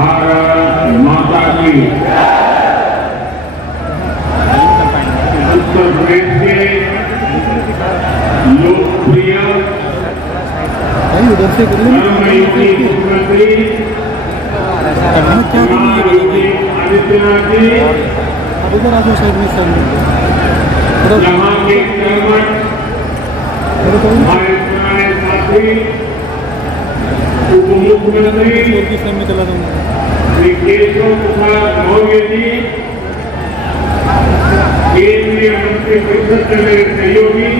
भारत माता की। उत्तर प्रदेश के लोकप्रिय मुख्यमंत्री योगी आदित्यनाथ जी, यहाँ के कर्मठ हमारे पुराने साथी उप मुख्यमंत्री श्री केशव प्रसाद मौर्य जी, केंद्रीय मंत्रिपरिषद के मेरे सहयोगी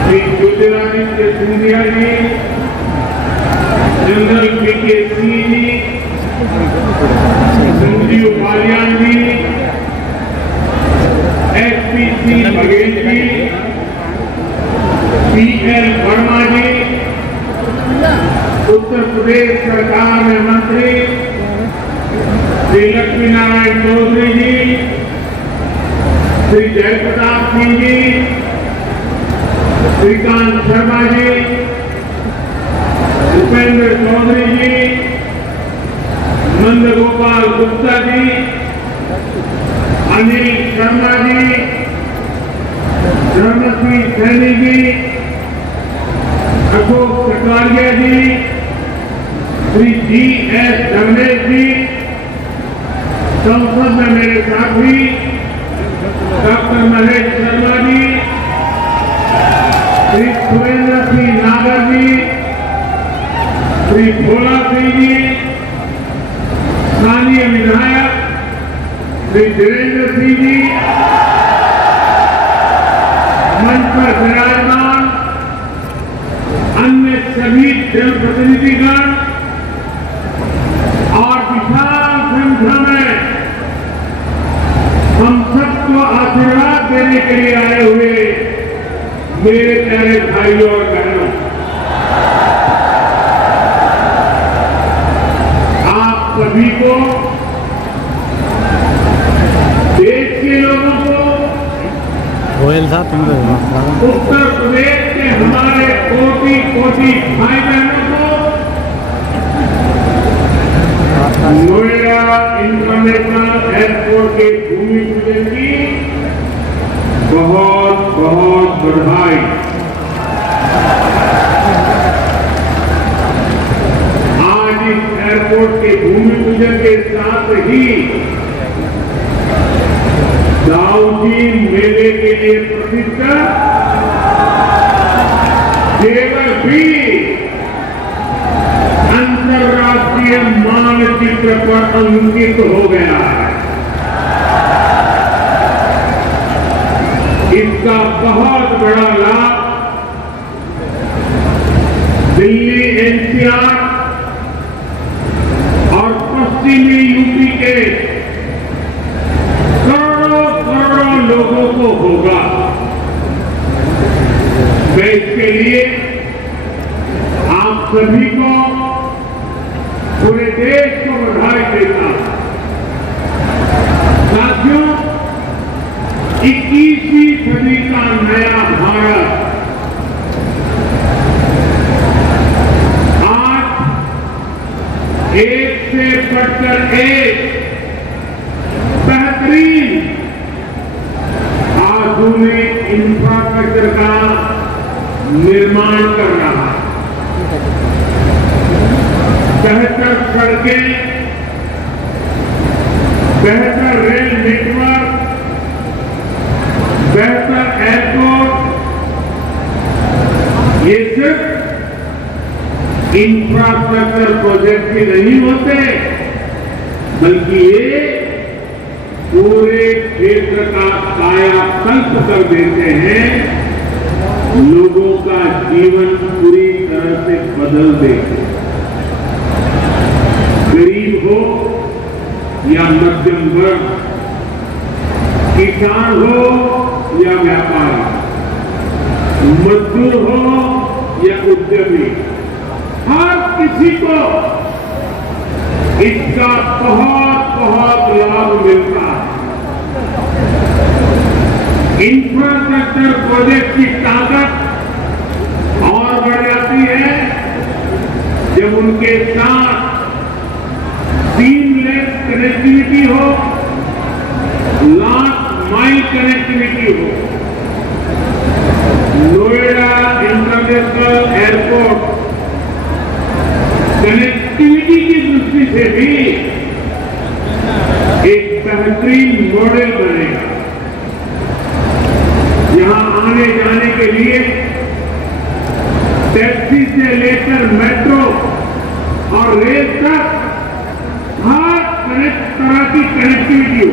श्री ज्योतिरादित्य सिंधिया जी, जनरल पीके सिंह जी, संजीव बालियान जी, एसपीसी बघेल जी, पीएल वर्मा जी, उत्तर प्रदेश सरकार में मंत्री श्री लक्ष्मी नारायण चौधरी जी, श्री जयप्रताप सिंह जी, श्रीकांत शर्मा जी, उपेंद्र चौधरी जी, नंदगोपाल गुप्ता जी, अनिल शर्मा जी, धर्मश्री सैनी जी, अशोक कटारिया जी, श्री जी.एस. धर्मेश जी, संसद में मेरे साथी डॉक्टर महेश शर्मा जी, श्री सुरेंद्र सिंह नागर जी, श्री भोला सिंह जी, स्थानीय विधायक श्री धीरेन्द्र सिंह जी, मंच पर विराजमान अन्य सभी जनप्रतिनिधिगण और विशाल संख्या में हम सबको आशीर्वाद देने के लिए आए हुए मेरे प्यारे भाइयों और बहनों, आप सभी को, देश के लोगों को, उत्तर प्रदेश के हमारे कोटि कोटि भाई बहनों को नोएडा इंटरनेशनल एयरपोर्ट के भूमि पूजन की बहुत बहुत बधाई। आज इस एयरपोर्ट के भूमि पूजन के साथ ही दाऊदी मेले के लिए प्रसिद्ध जेवर भी अंतर्राष्ट्रीय मानचित्र पर अंकित हो गया है। इसका बहुत बड़ा लाभ दिल्ली एनसीआर और पश्चिमी यूपी के करोड़ों लोगों को होगा। मैं इसके लिए आप सभी को, पूरे देश को बधाई देता हूं। साथियों, 21वीं सदी का नया भारत आज एक से बढ़कर एक बेहतरीन आधुनिक इंफ्रास्ट्रक्चर का निर्माण कर रहा है। बेहतर सड़कें, बेहतर रेल नेटवर्क, बेहतर एयरपोर्ट, ये सिर्फ इंफ्रास्ट्रक्चर प्रोजेक्ट ही नहीं होते, बल्कि ये पूरे क्षेत्र का कायाकल्प कर देते हैं, लोगों का जीवन पूरी तरह से बदल देते हैं। गरीब हो या मध्यम वर्ग, किसान हो या व्यापारी, मजदूर हो या उद्यमी, हर किसी को इसका बहुत बहुत लाभ मिलता है। इंफ्रास्ट्रक्चर प्रोजेक्ट की ताकत और बढ़ जाती है जब उनके साथ कनेक्टिविटी हो।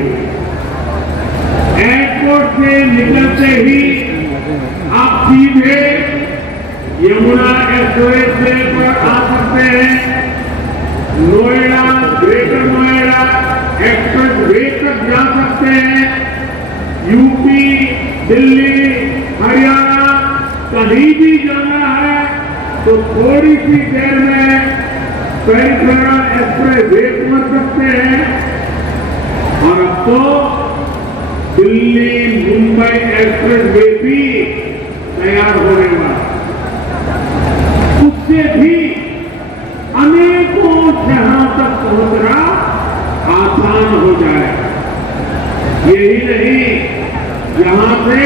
एयरपोर्ट से निकलते ही आप सीधे यमुना एक्सप्रेस वे पर आ सकते हैं। Noida, greater Noida express way तक जा सकते हैं। यूपी, दिल्ली, हरियाणा कहीं भी जाना है तो थोड़ी सी देर में पेरिफेरल एक्सप्रेस वे पहुंच सकते हैं। और अब तो दिल्ली मुंबई एक्सप्रेस वे भी तैयार होने वाला, उससे भी अनेकों शहरों तक पहुंचना आसान हो जाएगा। यही नहीं, यहां से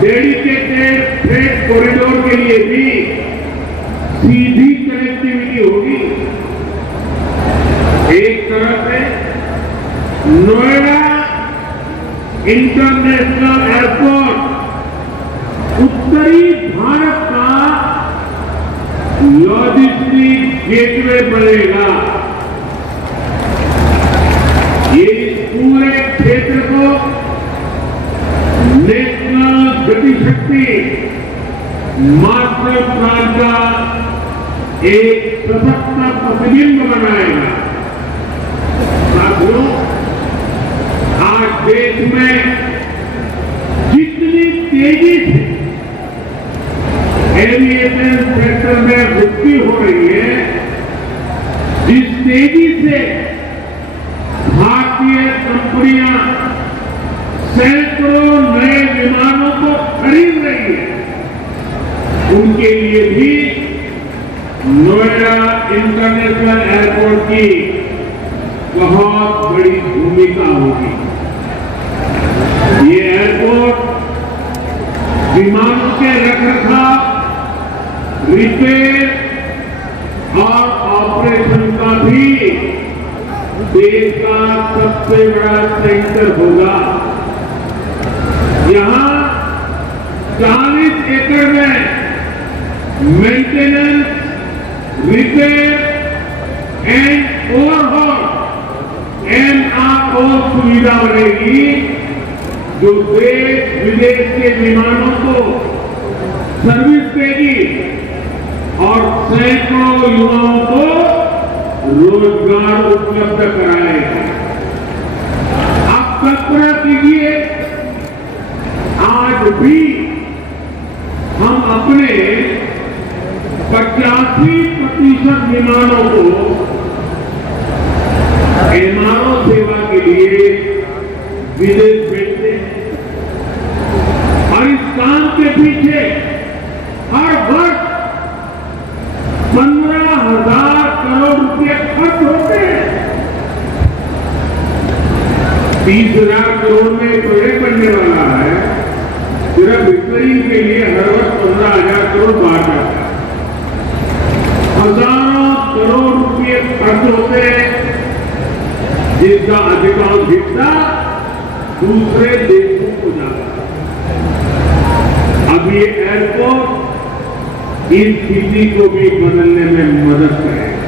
डेडिकेटेड फ्रेट कॉरिडोर के लिए भी सीधी कनेक्टिविटी होगी। एक तरफ से नोएडा इंटरनेशनल एयरपोर्ट उत्तरी भारत का लॉजिस्टिक गेटवे बनेगा। ये इस पूरे क्षेत्र को नेशनल गतिशक्ति मास्टर प्लान का एक सशक्त प्रतिबिंब बनाएगा। साथियों, आज देश में जितनी तेजी से एविएशन सेक्टर में वृद्धि हो रही है, जिस तेजी से भारतीय कंपनियां सैकड़ों नए विमानों को खरीद रही है, उनके लिए भी नोएडा इंटरनेशनल एयरपोर्ट की बहुत बड़ी भूमिका होगी। ये एयरपोर्ट विमानों के रखरखाव, रिपेयर और ऑपरेशन का भी देश का सबसे बड़ा सेंटर होगा। यहां 40 एकड़ में maintenance, repair and overhaul MRO सुविधा बनेगी, जो देश विदेश के विमानों को सर्विस देगी और सैकड़ों युवाओं को रोजगार उपलब्ध कराएगा। आप कल्पना कीजिए, आज भी हम अपने 85% विमानों को MRO सेवा के लिए विदेश भेजते हैं और इस काम के पीछे हर वर्ष 15,000 करोड़ रुपए खर्च होते हैं। 30,000 करोड़ में प्रोजेक्ट बनने वाला है। सिर्फ रिपेयरिंग के लिए हर वर्ष 15,000 करोड़ बाहर जाता है। हजारों करोड़ रुपए खर्च होते हैं, जिसका अधिकांश हिस्सा दूसरे देशों को जाता है। अब ये एयरपोर्ट इन स्थिति को भी बदलने में मदद करेगा।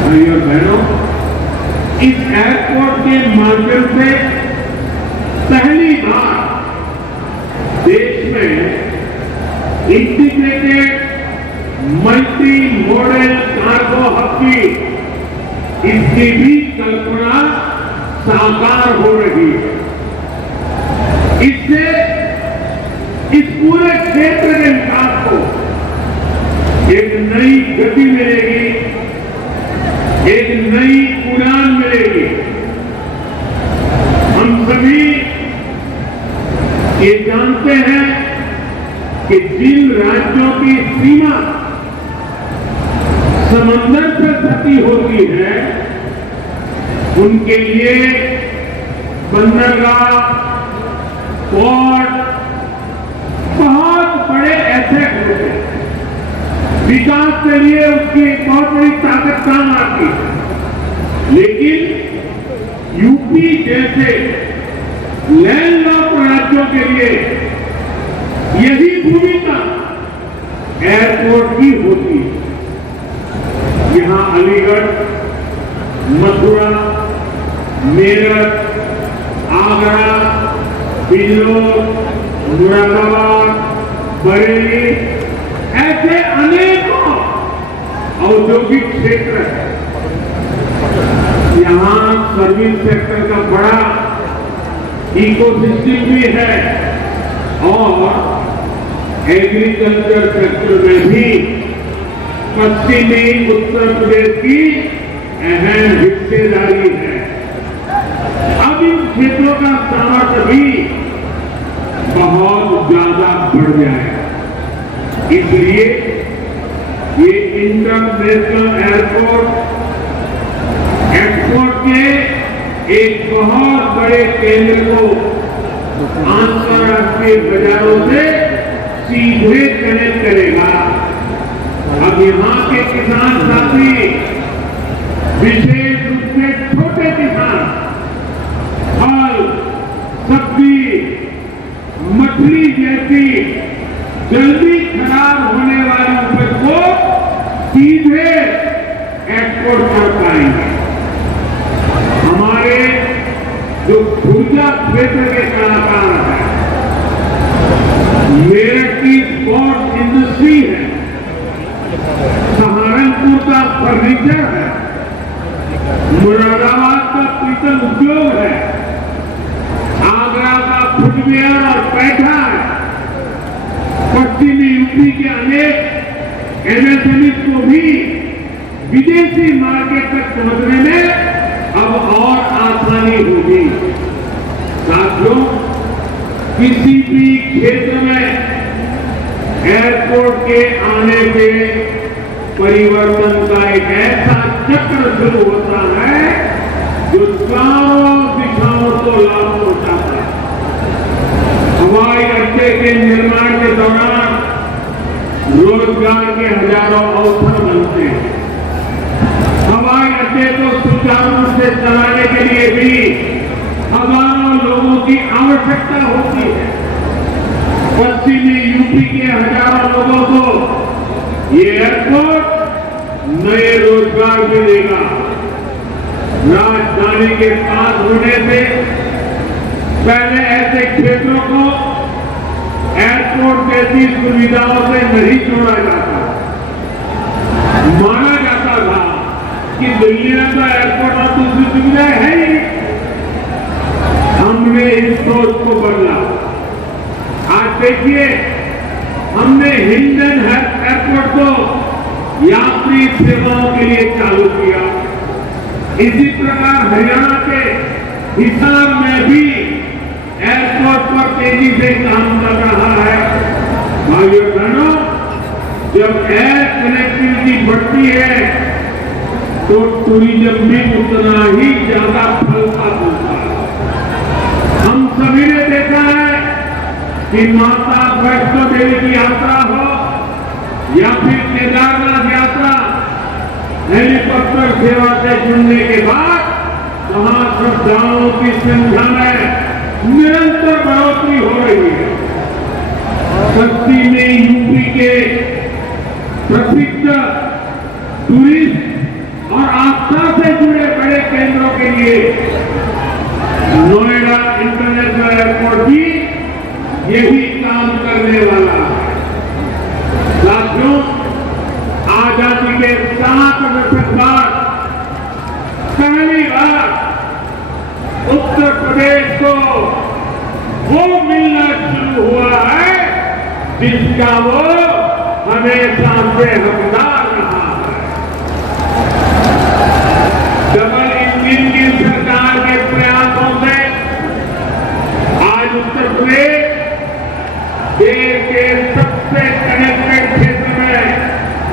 भाइयों और बहनों, इस एयरपोर्ट के माध्यम से पहली बार देश में integrated multi modal cargo hub की इसकी भी कल्पना साकार हो रही है। इससे इस पूरे क्षेत्र के विकास को एक नई गति मिलेगी, एक नई उड़ान मिलेगी। हम सभी ये जानते हैं कि जिन राज्यों की सीमा समंदर से सटी होती है, उनके लिए बंदरगाह, पोर्ट बहुत बड़े एसेट होते हैं। विकास के लिए उसकी एक बहुत बड़ी ताकत काम आती है। लेकिन यूपी जैसे लैंडलॉक राज्यों के लिए यही भूमिका एयरपोर्ट की होती है। यहां अलीगढ़, मथुरा, मेरठ, आगरा, बिजनौर, मुरादाबाद, बरेली, ऐसे अनेकों औद्योगिक क्षेत्र है। यहाँ सर्विस सेक्टर का बड़ा इकोसिस्टम भी है और एग्रीकल्चर सेक्टर में भी पश्चिमी उत्तर प्रदेश की अहम हिस्सेदारी है। अब इन क्षेत्रों का सामर्थ्य भी बहुत ज्यादा बढ़ जाएगा। इसलिए ये इंटरनेशनल एयरपोर्ट एक्सपोर्ट के एक बहुत बड़े केंद्र को अंतर्राष्ट्रीय बाजारों से सीधे कनेक्ट करेगा। अब यहाँ के किसान साथी, विशेष रूप से छोटे किसान, फल, सब्जी, मछली जैसी जल्दी खराब होने वाली उपज को सीधे एक्सपोर्ट कर पाएंगे। हमारे जो ऊर्जा क्षेत्र के कलाकार हैं, मेरठ की स्पोर्ट्स इंडस्ट्री है, सहारनपुर का फर्नीचर है, मुरादाबाद का पीतल उद्योग है, आगरा का फुटवेयर और पैठा है, पश्चिमी यूपी के अनेक एमएसएमई को भी विदेशी मार्केट तक पहुंचने में अब और आसानी होगी। साथियों, किसी भी क्षेत्र में एयरपोर्ट के आने से परिवर्तन का एक ऐसा चक्र शुरू होता है जो चारों दिशाओं को लाभ पहुंचाता है। हवाई अड्डे के निर्माण के दौरान रोजगार के हजारों अवसर बनते हैं। हवाई अड्डे को सुचारू रूप से चलाने के लिए भी हजारों लोगों की आवश्यकता होती है। पश्चिमी यूपी के हजारों लोगों को ये एयरपोर्ट नए रोजगार भी देगा। राजधानी के पास होने से पहले ऐसे क्षेत्रों को एयरपोर्ट जैसी सुविधाओं से नहीं जोड़ा जाता। माना जाता था कि दिल्ली में तो एयरपोर्ट और दूसरी सुविधाएं है ही नहीं। हमने इस सोच को बदला। आज देखिए, हमने हिंडन एयरपोर्ट को यात्री सेवाओं के लिए चालू किया। इसी प्रकार हरियाणा के हिसार में भी एयरपोर्ट पर तेजी से काम कर रहा है। भाइयों बहनों, जब एयर कनेक्टिविटी बढ़ती है तो टूरिज्म भी उतना ही ज्यादा फलता फूलता है। हम सभी ने देखा है कि माता वैष्णो देवी की यात्रा हो या फिर केदारनाथ यात्रा, हेलीकॉप्टर सेवा से जुड़ने के बाद वहां श्रद्धालुओं की संख्या में निरंतर बढ़ोतरी हो रही है। पश्चिमी यूपी के प्रसिद्ध टूरिस्ट और आस्था से जुड़े बड़े केंद्रों के लिए नोएडा इंटरनेशनल एयरपोर्ट भी यही काम करने वाला है। साथियों, आजादी के 7 दशक बाद पहली बार उत्तर प्रदेश को वो मिलना शुरू हुआ है जिसका वो हमेशा से हकदार रहा है। डबल इंजन की सरकार के प्रयासों से आज उत्तर प्रदेश देश के सबसे कनेक्टेड क्षेत्र में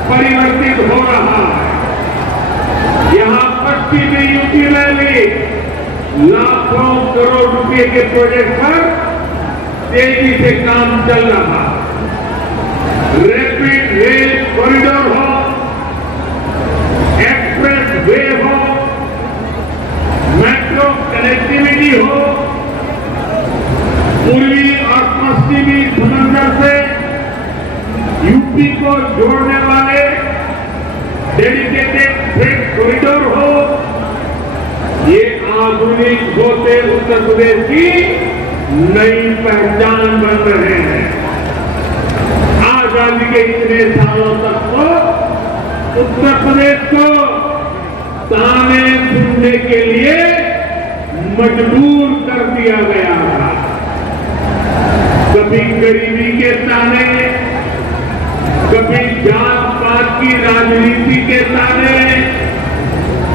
परिवर्तित हो रहा है। यहाँ पश्चिमी यूपी में भी लाखों करोड़ रुपए के प्रोजेक्ट पर तेजी से काम चल रहा है। रैपिड रेल कॉरिडोर हो, एक्सप्रेस वे हो, मेट्रो कनेक्टिविटी हो, पूर्वी और पश्चिमी समंदर से यूपी को जोड़ने वाले डेडिकेटेड फ्रेट कॉरिडोर हो, ये आधुनिक होते उत्तर प्रदेश की नई पहचान बन रहे हैं। आजादी के इतने सालों तक तो उत्तर प्रदेश को ताने सुनने के लिए मजबूर कर दिया गया था। कभी गरीबी के ताने, कभी जात पात की राजनीति के ताने,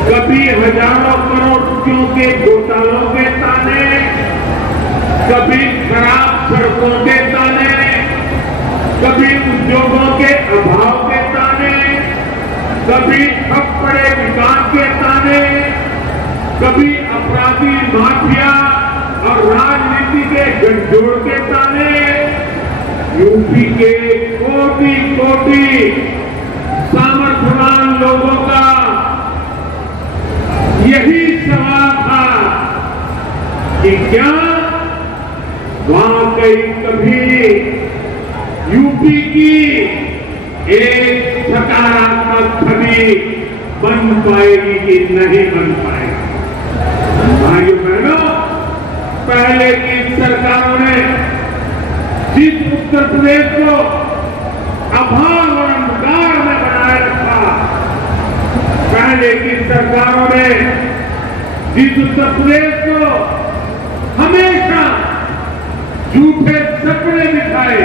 कभी हजारों करोड़ रुपयों के घोटालों के ताने, कभी खराब सड़कों के ताने, कभी उद्योगों के अभाव के ताने, कभी ठप पड़े विकास के ताने, कभी अपराधी माफिया और राजनीति के गठजोड़ के ताने। यूपी के कोटि कोटि सामर्थ्यवान लोगों का यही सवाल था कि क्या वाकई कभी यूपी की एक सकारात्मक छवि बन पाएगी कि नहीं बन पाएगी। भाइयों बहनों, पहले की सरकारों ने जिस उत्तर प्रदेश को अभाव और अंधकार में बनाए रखा, पहले की सरकारों ने जिस उत्तर प्रदेश को हमेशा झूठे सपने दिखाए,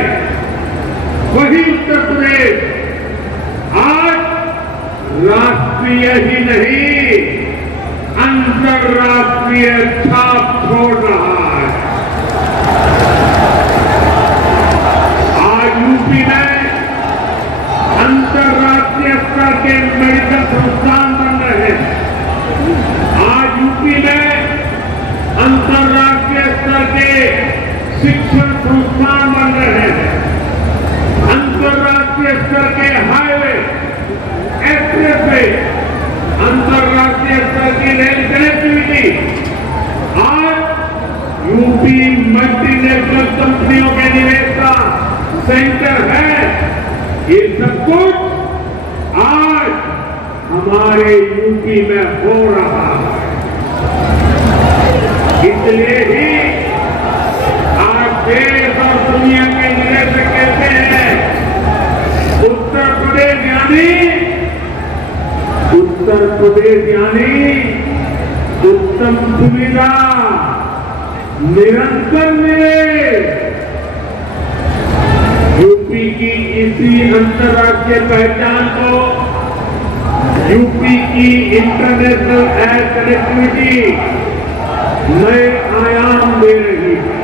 वही उत्तर प्रदेश आज राष्ट्रीय ही नहीं अंतर्राष्ट्रीय छाप छोड़ रहा है। आज यूपी में अंतर्राष्ट्रीय स्तर के मेडिकल संस्थान बन रहे हैं। आज यूपी में अंतर्राष्ट्रीय स्तर के शिक्षण संस्थान बन रहे हैं। अंतर्राष्ट्रीय स्तर के हाईवे, एक्सप्रेसवे, अंतर्राष्ट्रीय स्तर की रेल कनेक्टिविटी। आज यूपी मल्टीनेशनल कंपनियों के निवेश का सेंटर है। ये सब कुछ आज हमारे यूपी में हो रहा है। इसलिए ही आज देश और दुनिया के निवेशक कहते हैं उत्तर प्रदेश यानी उत्तम सुविधा, निरंतर निवेश। यूपी की इसी अंतर्राष्ट्रीय पहचान को यूपी की इंटरनेशनल एयर कनेक्टिविटी नए आयाम दे रही है।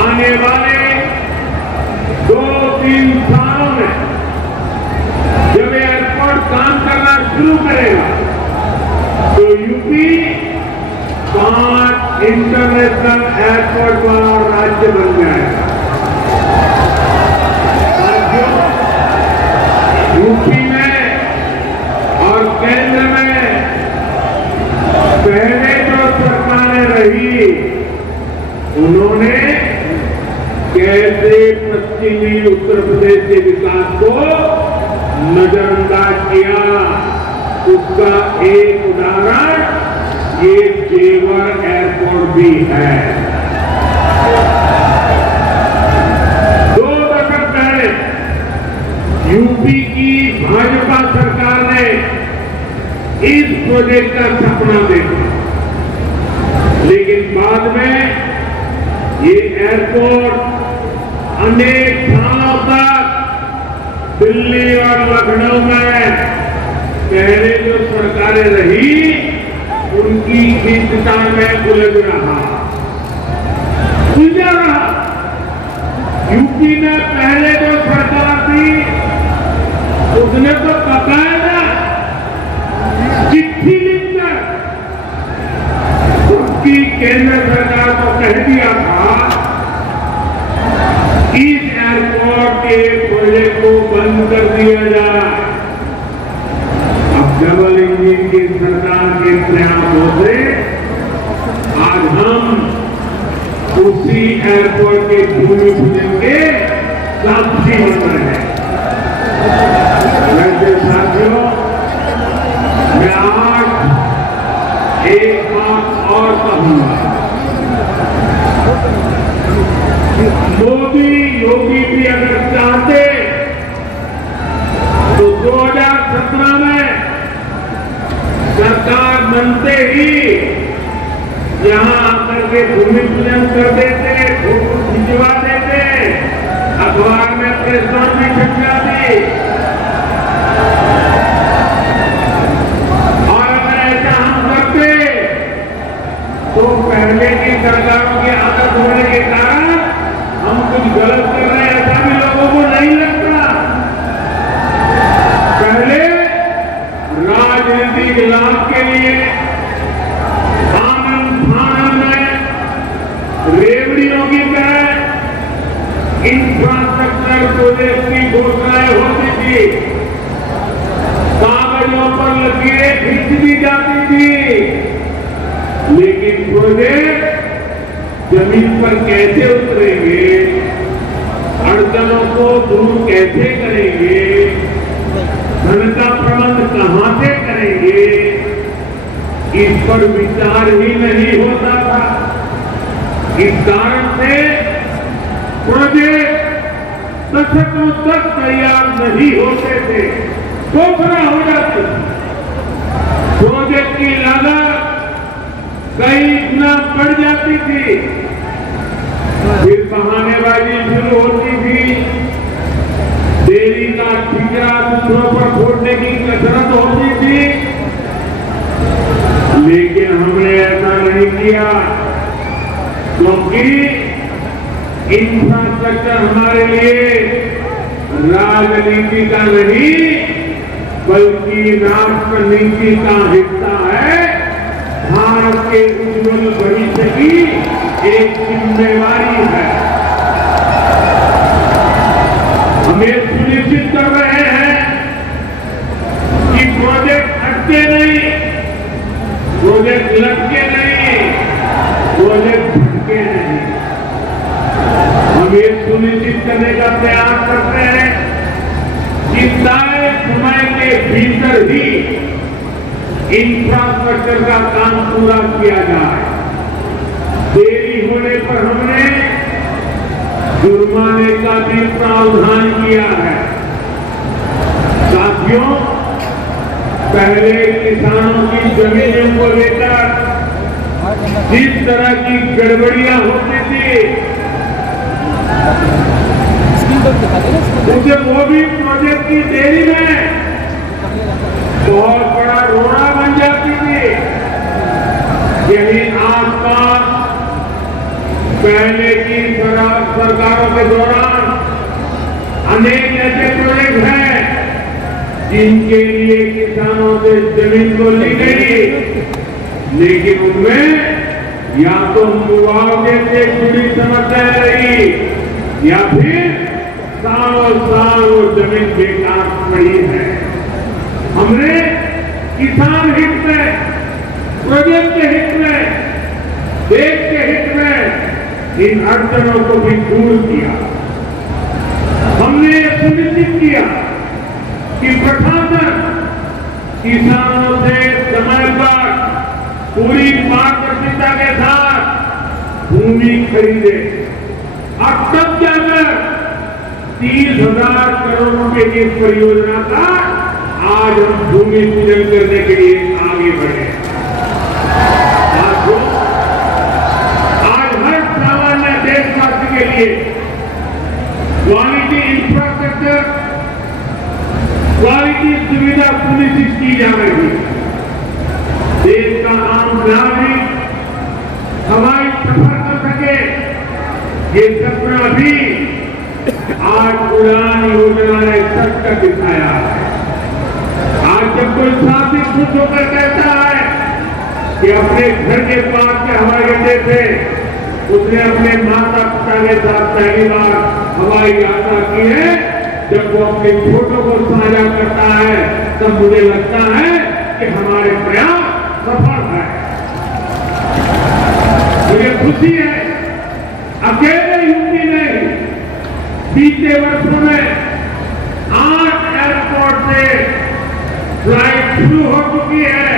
आने वाले 2-3 सालों में जब एयरपोर्ट काम करना शुरू करेगा तो यूपी 5 इंटरनेशनल एयरपोर्ट वाला राज्य बन जाएगा। यूपी में और केंद्र में पहले जो सरकारें रही, उन्होंने कैसे पश्चिमी उत्तर प्रदेश के विकास को नजरअंदाज किया, उसका एक उदाहरण ये जेवर एयरपोर्ट भी है। 2 दशक पहले यूपी की भाजपा सरकार ने इस प्रोजेक्ट का सपना देखा, लेकिन बाद में ये एयरपोर्ट अनेक सालों तक दिल्ली और लखनऊ में पहले जो सरकारें रही उनकी खींचता में उलझा रहा। यूपी में पहले जो सरकार थी उसने तो बकायदा चिट्ठी लिखकर उसकी केंद्र सरकार को कह दिया था इस एयरपोर्ट के प्रोजेक्ट को बंद कर दिया जाए। अब डबल इंजन की सरकार के प्रयासों से आज हम उसी एयरपोर्ट के भूमि पूजन के साक्षी बन रहे हैं। वैसे साथियों, मैं आज एक बात बात और कहूंगा, मोदी योगी भी अगर चाहते तो 2017 में सरकार बनते ही यहां आकर के भूमि पूजन कर देते, फोटो खिंचवा देते, अखबार में प्रेस नोट भी छपवा दी। और अगर ऐसा हम करते तो पहले की सरकारों की आदत होने के कारण हम कुछ गलत कर रहे हैं ऐसा भी लोगों को नहीं लगता। पहले राजनीतिक लाभ के लिए आनंद फानन में रेवड़ियों की तरह इंफ्रास्ट्रक्चर प्रोजेक्ट की घोषणाएं होती थी, कागजों पर लकीरें खींच दी जाती थी, लेकिन प्रोजेक्ट जमीन पर कैसे उतरेंगे, अड़चनों को दूर कैसे करेंगे, धन का प्रबंध कहां से करेंगे, इस पर विचार ही नहीं होता था। इस कारण से प्रोजेक्ट दशकों तक तैयार नहीं होते थे, घोषणा हो जाती। प्रोजेक्ट की लागत कई गुना बढ़ जाती थी, फिर बहानेबाजी शुरू होती थी, देरी का ठिकरा दूसरों पर फोड़ने की कसरत होती थी। लेकिन हमने ऐसा नहीं किया, क्योंकि इंफ्रास्ट्रक्चर हमारे लिए राजनीति का नहीं बल्कि राष्ट्र नीति का हिस्सा है। भारत के उज्जवल भविष्य की एक जिम्मेवारी है। हम ये सुनिश्चित कर रहे हैं कि प्रोजेक्ट अटके नहीं, प्रोजेक्ट लटके नहीं, प्रोजेक्ट भटके नहीं। हम ये सुनिश्चित करने का प्रयास करते हैं कि तय समय के भीतर ही इंफ्रास्ट्रक्चर का काम पूरा किया जाए। देरी होने पर हमने जुर्माने का भी प्रावधान किया है। साथियों, पहले किसानों की जमीनों को लेकर जिस तरह की गड़बड़ियां होती थी, उसे वो भी प्रोजेक्ट की देरी में बहुत बड़ा रोड़ा बन जाती थी। यही आसपास पहले की सरकारों के दौरान अनेक ऐसे प्रोजेक्ट हैं जिनके लिए किसानों से जमीन को ली गई, लेकिन उनमें या तो मुआवजे से जुड़ी समस्या रही या फिर सालों साल वो जमीन बेकार पड़ी है। हमने किसान हित में, प्रोजेक्ट के हित में, देश के हित में इन अड़चनों को भी दूर किया। हमने सुनिश्चित किया कि प्रशासन किसानों से समय पर पूरी पारदर्शिता के साथ भूमि खरीदे। अब तब जाकर 30,000 करोड़ रुपए की इस परियोजना का आज हम भूमि पूजन करने के लिए आगे बढ़े। आज हर सामान्य देशवासी के लिए क्वालिटी इंफ्रास्ट्रक्चर, क्वालिटी सुविधा सुनिश्चित की जा रही है। देश का आम नागरिक हवाई सफर कर सके, ये सपना भी आज उड़ान योजना ने सच कर दिखाया है। आज जब कोई साथी खुश होकर कहता है कि अपने घर के पास के हवाई अड्डे से उसने अपने माता पिता के साथ पहली बार हवाई यात्रा की है, जब वो अपनी फोटो को साझा करता है तब मुझे लगता है कि हमारे प्रयास सफल है। मुझे खुशी है, अकेले यूपी में बीते वर्षों में 8 एयरपोर्ट से फ्लाइट शुरू हो चुकी है,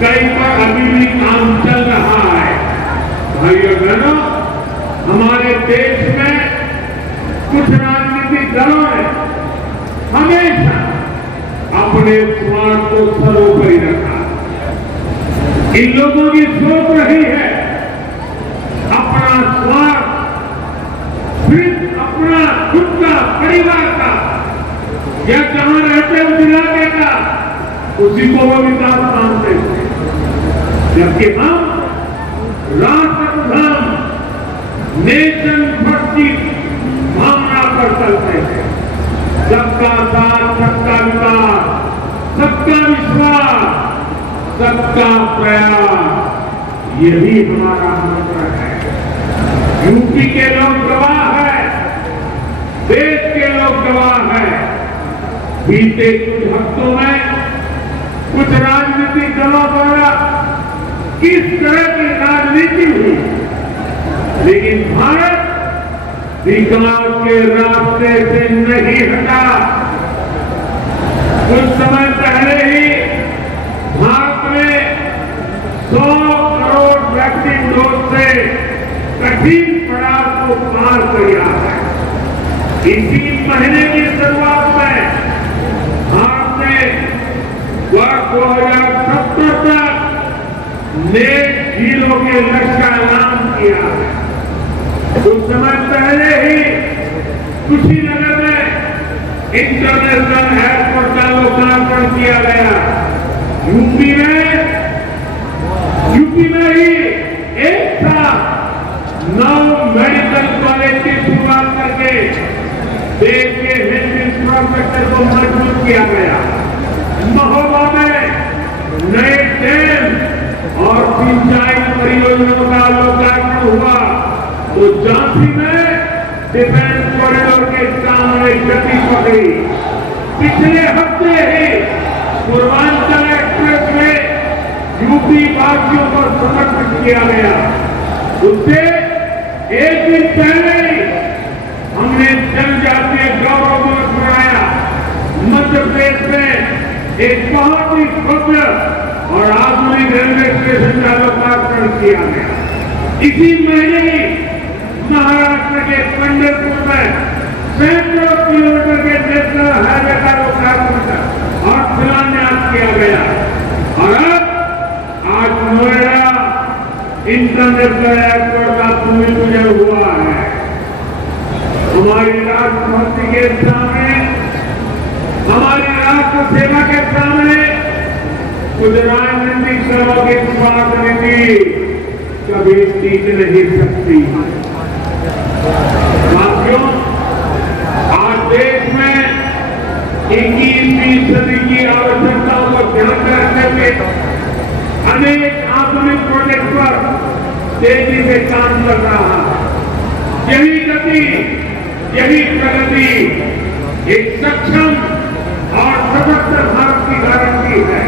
कई पर अभी भी काम चल रहा है। भाइयों बहनों, हमारे देश में कुछ राजनीतिक दलों ने हमेशा अपने स्वार्थ को सर्वोपरि रखा। इन लोगों की सोच रही है अपना स्वार्थ, सिर्फ अपना खुद का, परिवार का, या जहां रहते हैं उस इलाके का, उसी को वो विकास मानते हैं। जबकि हम राष्ट्र प्रधान, नेशन फर्स्ट की भावना पर चलते हैं। सबका साथ, सबका विकास, सबका विश्वास, सबका प्रयास, यही हमारा मंत्र है। यूपी के लोग गवाह हैं, देश के लोग गवाह हैं। बीते कुछ हफ्तों में कुछ राजनीतिक दलों द्वारा किस तरह की राजनीति हुई, लेकिन भारत विकास के रास्ते से नहीं हटा। कुछ समय पहले ही भारत ने 100 करोड़ वैक्सीन डोज से कठिन पड़ाव को पार किया है। इसी महीने की शुरुआत में भारत ने वर्ष 2070 तक नेट जीरो के लक्ष्य का ऐलान किया है। कुछ समय पहले ही कुशीनगर में इंटरनेशनल एयरपोर्ट का लोकार्पण किया गया। यूपी में ही एक साथ 9 मेडिकल कॉलेज की शुरुआत करके देश के हेल्थ इंफ्रास्ट्रक्चर को मजबूत किया गया। महोबा में नए डैम और सिंचाई परियोजनाओं का लोकार्पण हुआ। तो झांसी में डिफेंस कॉरिडोर के काम में गति पकड़ी। पिछले हफ्ते ही पूर्वांचल एक्सप्रेस में यूपी वासियों को समर्पित किया गया। उससे एक दिन पहले ही हमने जनजातीय गौरव दिवस मनाया। मध्य प्रदेश में एक बहुत ही भव्य और आधुनिक रेलवे स्टेशन का लोकार्पण किया गया। इसी महीने ही महाराष्ट्र के पंढरपुर में सैकड़ों किलोमीटर के नेशनल हाईवे का लोकार्पण और शिलान्यास किया गया। और अब आज नोएडा इंटरनेशनल एयरपोर्ट का भूमि पूजन हुआ है। हमारी राष्ट्रभक्ति के सामने, हमारी राष्ट्र सेवा के सामने कुछ राजनीतिक दलों की स्वार्थ नीति कभी टिक नहीं सकती। साथियों, आज देश में 21वीं सदी की आवश्यकताओं को ध्यान में रखते हुए अनेक आधुनिक प्रोजेक्ट पर तेजी से काम चल रहा है। यही गति, यही प्रगति एक सक्षम और सशक्त भारत की गारंटी है।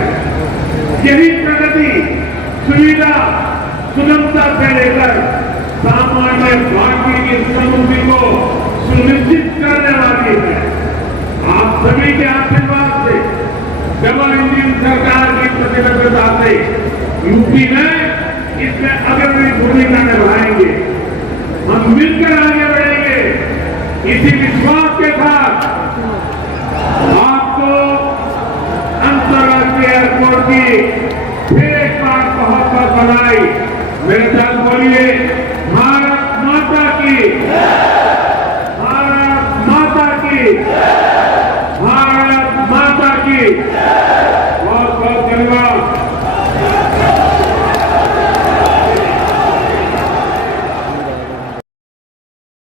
यही प्रगति सुविधा, सुगमता से लेकर सामान्य भारतीय की समृद्धि को सुनिश्चित करने वाली है। आप सभी के आशीर्वाद से, डबल इंजन सरकार की प्रतिबद्धता से यूपी में इसमें अग्रणी भूमिका निभाएंगे। हम मिलकर आगे बढ़ेंगे। इसी विश्वास के साथ आपको अंतर्राष्ट्रीय एयरपोर्ट की फिर एक बार बहुत बहुत बधाई। मेरे साथ बोलिए।